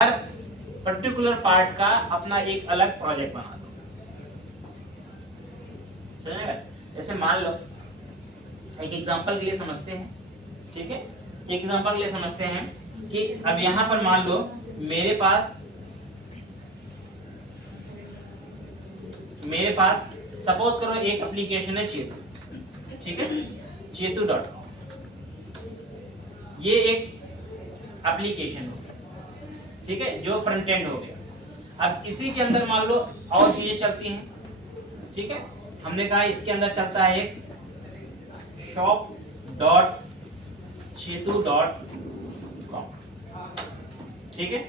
हर particular part का अपना एक अलग प्रोजेक्ट बना दो। समझेगा? जैसे मान लो एक एग्जांपल के लिए समझते हैं, ठीक है? एक एग्जांपल के लिए समझते हैं कि अब यहां पर मान लो मेरे पास सपोज करो एक एप्लीकेशन है चेतु, ठीक है? chetu.com ये एक एप्लीकेशन हो गया, ठीक है, जो फ्रंट एंड हो गया। अब इसी के अंदर मान लो और चीजें चलती हैं, ठीक है? हमने कहा इसके अंदर चलता है एक shop.chetu.com, ठीक है?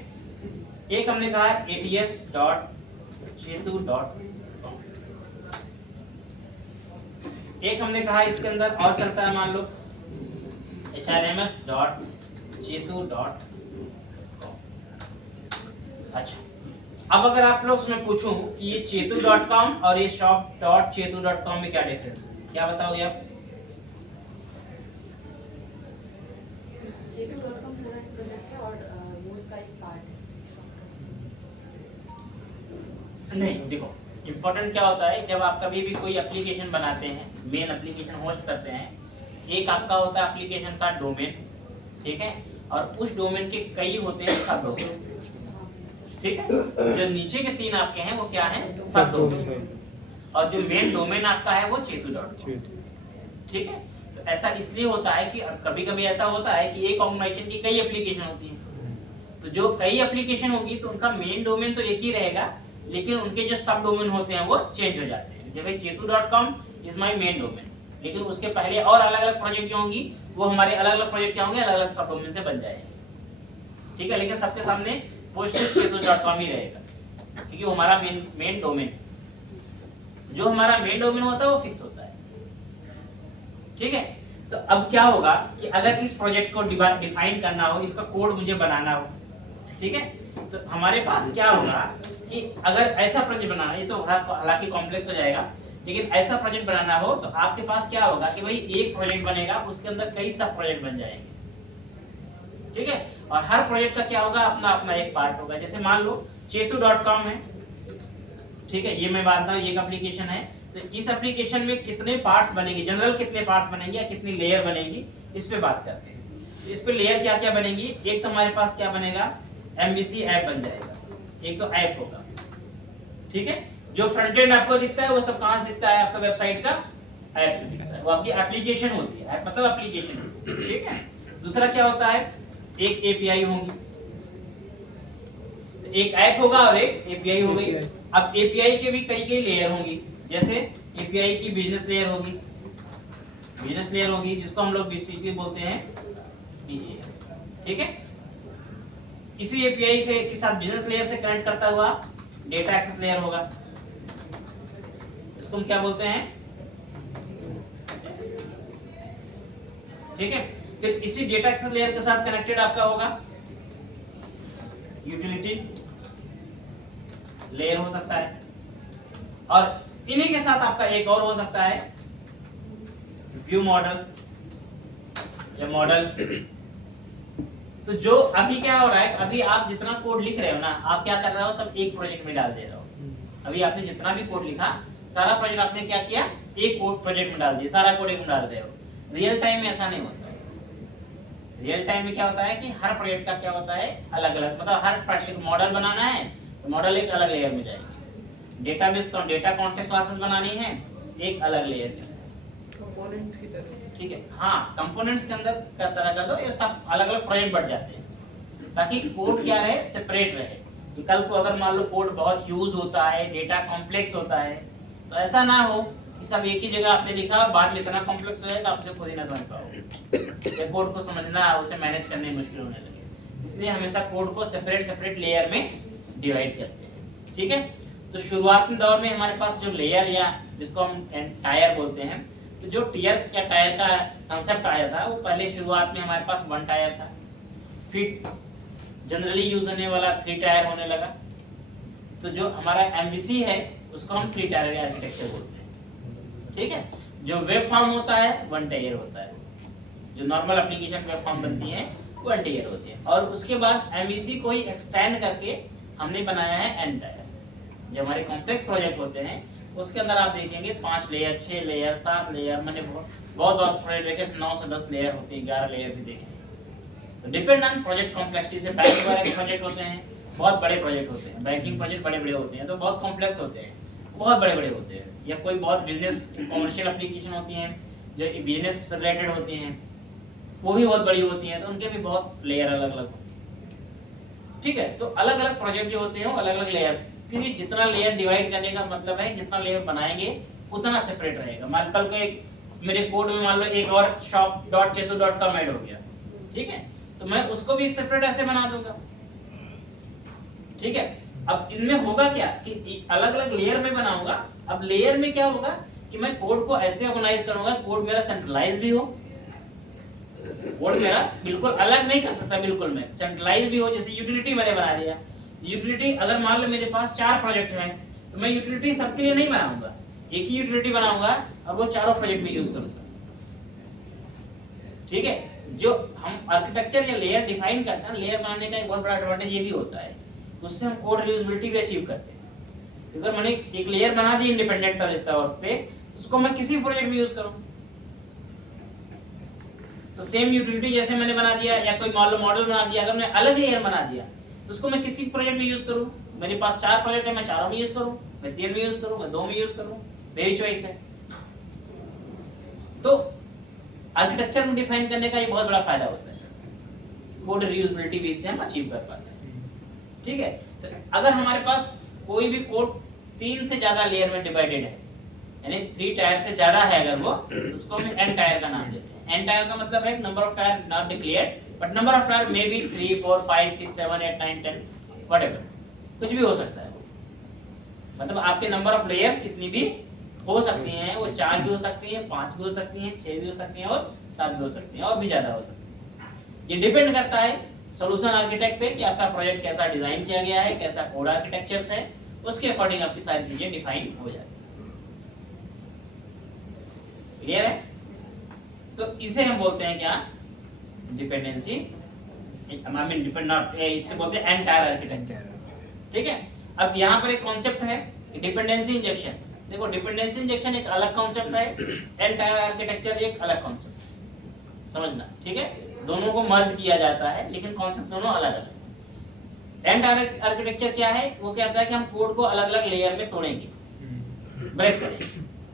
एक हमने कहा ats.chetu.com, एक हमने कहा इसके अंदर और चलता है मान लो hrms.chetu.com। अच्छा, अब अगर आप लोग उसमें पूछूं कि ये chetu.com और ये shop.chetu.com में क्या डिफरेंस है, क्या बताओगे आप? chetu.com पूरा एक प्रोजेक्ट है और वो उसका एक पार्ट है। नहीं, देखो इम्पोर्टेंट क्या होता है, जब आप कभी भी कोई एप्लीकेशन बनाते हैं, मेन एप्लीकेशन होस्ट करते हैं, एक आपका होता है एप्लीकेशन का डोमेन, ठीक है, और उस डोमेन के कई होते हैं सब डोमेन, ठीक है? जो नीचे के तीन आपके हैं वो क्या हैं? सब डोमेन, और जो मेन डोमेन आपका है वो chetu.com, ठीक है? तो ऐसा इसलिए होता है कि कभी कभी ऐसा होता है कि एक ऑर्गेनाइजेशन की कई एप्लीकेशन होती है, तो जो कई एप्लीकेशन होगी तो उनका मेन डोमेन तो एक ही रहेगा, लेकिन उनके जो सब डोमेन होते हैं वो चेंज हो जाते हैं। जैसे chetu.com is my main domain, लेकिन उसके पहले और अलग अलग प्रोजेक्ट जो होंगी वो हमारे अलग अलग प्रोजेक्ट क्या होंगे, अलग अलग सब डोमेन से बन जाएंगे, ठीक है? लेकिन सबके सामने पोस्ट chetu.com ही रहेगा, क्योंकि वो हमारा मेन डोमेन, जो हमारा मेन डोमेन होता है वो फिक्स होता है, ठीक है? तो अब क्या होगा कि अगर इस प्रोजेक्ट को डिफाइन करना हो, इसका कोड मुझे बनाना हो, ठीक है, तो हमारे पास क्या होगा कि अगर ऐसा प्रोजेक्ट बनाना, ये तो हालांकि कॉम्प्लेक्स हो जाएगा, लेकिन ऐसा प्रोजेक्ट बनाना हो तो आपके पास क्या होगा कि भाई एक प्रोजेक्ट बनेगा, उसके अंदर कई सब प्रोजेक्ट बन जाएंगे, ठीक है? और हर प्रोजेक्ट का क्या होगा, अपना अपना एक पार्ट होगा। जैसे मान लो chetu.com है, ठीक है, ये मैं मानता हूँ एक एप्लीकेशन है, तो इस एप्लीकेशन में कितने पार्ट्स बनेंगे, जनरल कितने पार्ट्स बनेंगे या कितनी लेयर बनेंगी, इस पे बात करते हैं। तो इस पे लेयर क्या क्या बनेंगी, एक तो हमारे पास क्या बनेगा, MVC ऐप बन जाएगा, एक तो ऐप होगा, ठीक है? जो फ्रंट एंड आपको दिखता है वो सब कहां से दिखता है, आपका वेबसाइट का ऐप से दिखता है, वो आपकी एप्लीकेशन होती है, ऐप मतलब एप्लीकेशन, ठीक है? दूसरा क्या होता है, एक API होगी, तो एक ऐप होगा और एक API हो गई। अब API के भी कई कई लेयर होंगी, जैसे API की बिजनेस लेयर होगी, जिसको हम लोग BCP बोलते हैं, BGP, ठीक है? इसी API से के साथ बिजनेस लेयर से कनेक्ट करता हुआ डेटा एक्सेस लेयर होगा, इसको हम क्या बोलते हैं, ठीक है? फिर इसी डेटा एक्सेस लेयर के साथ कनेक्टेड आपका होगा यूटिलिटी लेयर हो सकता है, और इन्हीं के साथ आपका एक और हो सकता है व्यू मॉडल या मॉडल। तो जो अभी क्या हो रहा है, अभी आप जितना कोड लिख रहे हो ना, आप क्या कर रहे हो, सब एक प्रोजेक्ट में डाल दे रहे हो। अभी आपने जितना भी कोड लिखा, सारा प्रोजेक्ट आपने क्या किया, एक कोड प्रोजेक्ट में डाल दिया, सारा कोड एक में डाल रहे हो। रियल टाइम में ऐसा नहीं होता है। रियल टाइम में क्या होता है कि हर प्रोजेक्ट का क्या होता है, अलग अलग, मतलब हर प्रोजेक्ट मॉडल बनाना है तो मॉडल एक अलग लेयर में जाएगी, डेटाबेस तो डेटा कॉन्टेक्स्ट क्लासेस बनानी है एक अलग लेयर में, कंपोनेंट्स की तरह, ठीक है? हाँ, कंपोनेंट्स के अंदर का तरह का, तो ये सब अलग अलग प्रोजेक्ट बढ़ जाते हैं, ताकि कोड क्या रहे, सेपरेट रहे, कि कल को अगर मान लो कोड बहुत यूज होता है, डेटा कॉम्प्लेक्स होता है, तो ऐसा ना हो कि सब एक ही जगह आपने लिखा, बाद में इतना कॉम्प्लेक्स हो जाएगा आपसे खुद ही ना समझ पाओगे, कोड को समझना, उसे मैनेज करने मुश्किल होने लगे। इसलिए हमेशा कोड को सेपरेट लेयर में डिवाइड करते हैं, ठीक है? तो शुरुआती दौर में हमारे पास जो लेयर या जिसको हम टायर बोलते हैं, तो जो टीयर या टायर का कंसेप्ट आया था, वो पहले शुरुआत में हमारे पास 1 टायर था, फिर जनरली यूज होने वाला 3 टायर होने लगा, तो जो हमारा MVC है उसको हम 3 टायर आर्किटेक्चर बोलते हैं, ठीक है? जो वेब फॉर्म होता है 1 टायर होता है, जो नॉर्मल एप्लीकेशन वेब फॉर्म बनती है 20 ईयर होती है। और उसके बाद एमवीसी को ही एक्सटेंड करके हमने बनाया है एन टायर। जो हमारे कॉम्प्लेक्स प्रोजेक्ट होते हैं उसके अंदर आप देखेंगे 5 लेयर, 6 लेयर, 7 लेयर, मैंने बहुत प्रोजेक्ट देखे 9 से 10 लेयर होते हैं, 11 लेयर भी देखे। तो डिपेंड ऑन प्रोजेक्ट कॉम्प्लेक्सिटी से बैंक वगैरह के प्रोजेक्ट होते हैं, बहुत बड़े प्रोजेक्ट होते हैं, बैंकिंग प्रोजेक्ट बड़े होते हैं तो बहुत कॉम्प्लेक्स होते हैं, बहुत बड़े होते हैं। या कोई बहुत बिजनेस कॉमर्शियल एप्लीकेशन होती हैं जो बिजनेस से रिलेटेड होती हैं, वो भी बहुत बड़ी होती हैं, तो उनके भी बहुत लेयर अलग अलग होते हैं। ठीक है, तो अलग अलग प्रोजेक्ट जो होते हैं वो अलग अलग लेयर, क्योंकि जितना लेयर डिवाइड करने का मतलब है जितना लेयर बनाएंगे उतना सेपरेट रहेगा। मान कल को एक मेरे कोड में मान लो एक और shop.chetu.com ऐड हो गया, ठीक है, तो मैं उसको भी एक सेपरेट ऐसे बना दूंगा। ठीक है, अब इनमें होगा क्या कि अलग अलग लेयर में बनाऊंगा। अब लेयर में क्या होगा कि मैं कोड को ऐसे ऑर्गेनाइज करूंगा, कोड मेरा सेंट्रलाइज भी हो, कोड मेरा बिल्कुल अलग नहीं कर सकता, बिल्कुल मैं सेंट्रलाइज भी हो। जैसे यूटिलिटी मैंने बना दिया, यूटिलिटी अगर मान लो मेरे पास 4 प्रोजेक्ट हैं तो मैं यूटिलिटी सबके लिए नहीं बनाऊंगा, एक ही यूटिलिटी बनाऊंगा और वो चारों प्रोजेक्ट में यूज करूंगा। ठीक है, जो हम आर्किटेक्चर या लेयर डिफाइन करते हैं, लेयर बनाने का एक बहुत बड़ा एडवांटेज ये भी होता है, उससे हम कोड रियूजेबिलिटी भी अचीव करते हैं। अगर मैंने एक लेयर बना दी इंडिपेंडेंट तौर पे, उसको मैं किसी प्रोजेक्ट में यूज करूं, तो सेम यूटिलिटी जैसे मैंने बना दिया या कोई मॉडल बना दिया, अगर मैंने अलग लेयर बना दिया तो उसको मैं किसी प्रोजेक्ट में यूज करूं। मेरे पास 4 प्रोजेक्ट है, मैं 4 में यूज करूं, मैं 3 में यूज करूं, मैं 2 में यूज करूं, मेरी चॉइस है। तो आर्किटेक्चर में डिफाइन करने का ये बहुत बड़ा फायदा होता है, कोड रियूजेबिलिटी भी इससे हम अचीव कर पाते हैं। ठीक है, तो अगर हमारे पास कोई भी कोड 3 से ज्यादा लेयर में डिवाइडेड है, यानी 3 टायर से ज्यादा है अगर वो, उसको हम एन टायर का नाम देते हैं। एन टायर का मतलब है number of tyre not declared, but number of tyre may be 3 4 5 6 7 8 9 10 whatever, कुछ भी हो सकता है। मतलब आपके नंबर ऑफ लेयर्स कितनी भी हो सकती हैं, वो 4 भी हो सकती हैं, 5 भी हो सकती हैं, 6 भी हो सकती हैं और 7 भी हो सकती हैं, और भी ज्यादा हो सकती हैं। ये डिपेंड करता है सॉल्यूशन आर्किटेक्ट पे कि आपका प्रोजेक्ट कैसा डिजाइन किया गया है, कैसा कोड आर्किटेक्चर्स है, उसके अकॉर्डिंग आपकी सारी चीजें डिफाइन हो जाती हैं। क्लियर है? तो इसे हम बोलते हैं क्या, dependency, I mean depend not, इससे बोलते हैं एंटायर आर्किटेक्चर। ठीक है, अब यहाँ पर एक कॉन्सेप्ट है डिपेंडेंसी इंजेक्शन। देखो, डिपेंडेंसी इंजेक्शन एक अलग कॉन्सेप्ट है, एंटायर आर्किटेक्चर एक अलग कॉन्सेप्ट, समझना। ठीक है, दोनों को मर्ज किया जाता है लेकिन कॉन्सेप्ट दोनों अलग अलग है। एंटायर आर्किटेक्चर क्या है, वो कहता है कि हम कोड को अलग अलग लेयर में तोड़ेंगे, ब्रेक करेंगे।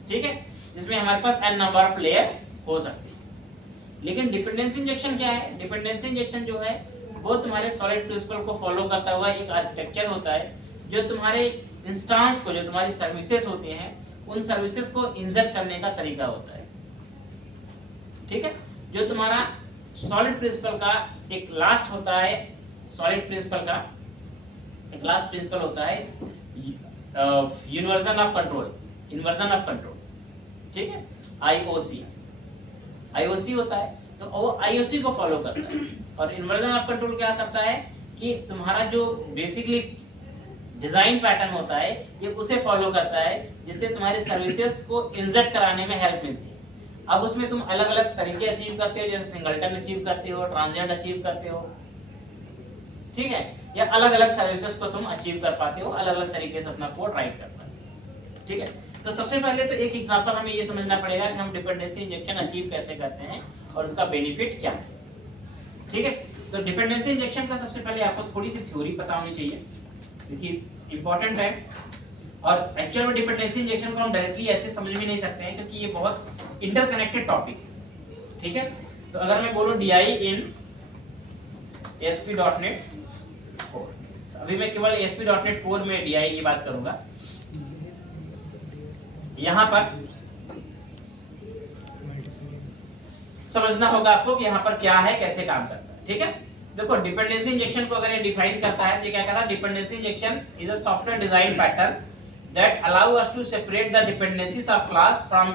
ठीक है, जिसमें हमारे पास n नंबर ऑफ लेयर हो सकती है। लेकिन डिपेंडेंसी इंजेक्शन क्या है, डिपेंडेंसी इंजेक्शन जो है वो तुम्हारे सॉलिड प्रिंसिपल को फॉलो करता हुआ एक आर्किटेक्चर होता है, जो तुम्हारे इंस्टेंस को, जो तुम्हारी सर्विसेज होती हैं, उन सर्विसेज को इंजेक्ट करने का तरीका होता है। ठीक है, जो तुम्हारा सॉलिड प्रिंसिपल का एक लास्ट होता है, सॉलिड प्रिंसिपल का एक लास्ट प्रिंसिपल होता है inversion of control, inversion of control. ठीक है, आईओसी होता है, तो वो आईओसी को फॉलो करता है। और इन्वर्जन ऑफ कंट्रोल क्या करता है कि तुम्हारा जो बेसिकली डिजाइन पैटर्न होता है ये उसे फॉलो करता है, जिससे तुम्हारी सर्विसेज को इंजेक्ट कराने में हेल्प मिलती है। अब उसमें तुम अलग अलग तरीके अचीव करते हो, जैसे सिंगलटन अचीव करते हो, ट्रांजिएंट अचीव करते हो, ठीक है, या अलग अलग सर्विसेज को तुम अचीव कर पाते हो, अलग अलग तरीके से अपना कोड राइट कर पाते हो। ठीक है, तो सबसे पहले तो एक एग्जांपल हमें ये समझना पड़ेगा कि हम डिपेंडेंसी इंजेक्शन अचीव कैसे करते हैं और उसका बेनिफिट क्या है। ठीक है, तो डिपेंडेंसी इंजेक्शन का सबसे पहले आपको थोड़ी सी थ्योरी पता होनी चाहिए, क्योंकि इंपॉर्टेंट है। और एक्चुअल में डिपेंडेंसी इंजेक्शन को हम डायरेक्टली ऐसे समझ भी नहीं सकते हैं, क्योंकि ये बहुत इंटरकनेक्टेड टॉपिक है। ठीक है, तो अगर मैं बोलूं DI इन ASP.NET Core, अभी मैं केवल ASP.NET Core में DI की बात करूंगा। यहां पर समझना होगा आपको कि यहां पर क्या है, कैसे काम करता है। ठीक है, देखो, डिपेंडेंसी इंजेक्शन को अगर ये डिफाइन करता है तो क्या कहता है, dependency injection is a software design pattern that allow us to separate the dependencies of class from